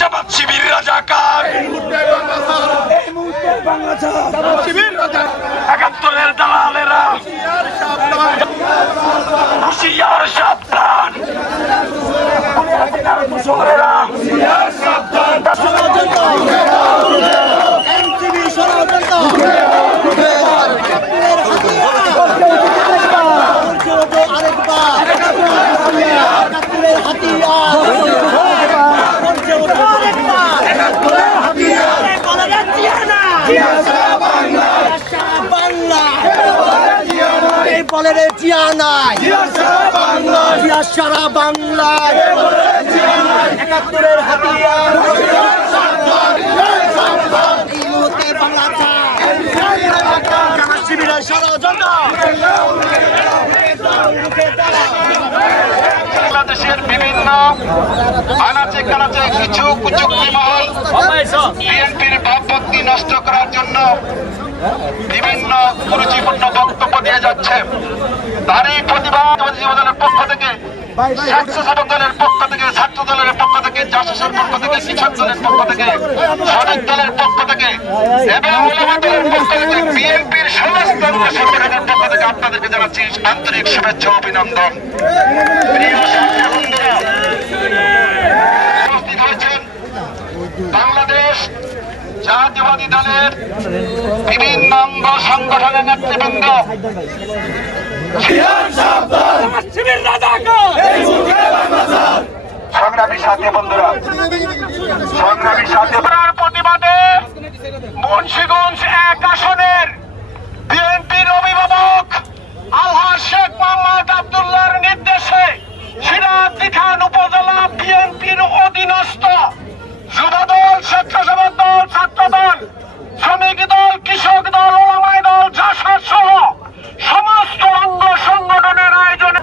জামাত শিবির রাজাকার, এই মুহূর্তে বাংলা ছাড়, জামাত শিবির একাত্তরের দালালেরা হুঁশিয়ার সাবধান, হুঁশিয়ার সাবধান। বলে রে জিয়া নাই, জিয়া সারা বাংলায়, একাত্তরের হাতিয়ার, এই মুহূর্তে বাংলা জামাত শিবিরের ষড়যন্ত্র। বাংলাদেশের বিভিন্ন আনাচে কানাচে কিছু কুচুক্তি মহল বিএনপির ভাবমূর্তি নষ্ট করার জন্য বিভিন্ন কুরুচিপূর্ণ বক্তব্য দিয়ে যাচ্ছে। তারই প্রতিবাদ দলের পক্ষ থেকে, স্বেচ্ছাসেবক দলের পক্ষ থেকে, ছাত্র দলের পক্ষ থেকে, জাসদের পক্ষ থেকে, কৃষক দলের পক্ষ থেকে, শ্রমিক দলের পক্ষ থেকে এবং ওলামা দলের পক্ষ থেকে, বিএনপির সমস্ত সংগঠনের পক্ষ থেকে আপনাদেরকে জানাচ্ছি আন্তরিক শুভেচ্ছা অভিনন্দন। প্রিয় সাথী বন্ধুরা, উপস্থিত হয়েছেন বাংলাদেশ জাতীয়বাদী দলের বিভিন্ন অঙ্গ সংগঠনের নেতৃবৃন্দ, সংগ্রামী সাথী বন্ধুরা, সংগ্রামী সাথী প্রতিবাদে মুন্সিগঞ্জ 1 আসনের বিএনপির অভিভাবক আলহাজ শেখ মোহাম্মদ আব্দুল্লাহর নির্দেশে সিরাজদি খান উপজেলা বিএনপির অধীনস্থ যুবদল, স্বেচ্ছাসেবক দল, ছাত্র দল, শ্রমিক দল, কৃষক দল, ওলামা দল, জাসদ সহ সমস্ত অঙ্গ সংগঠনের আয়োজনে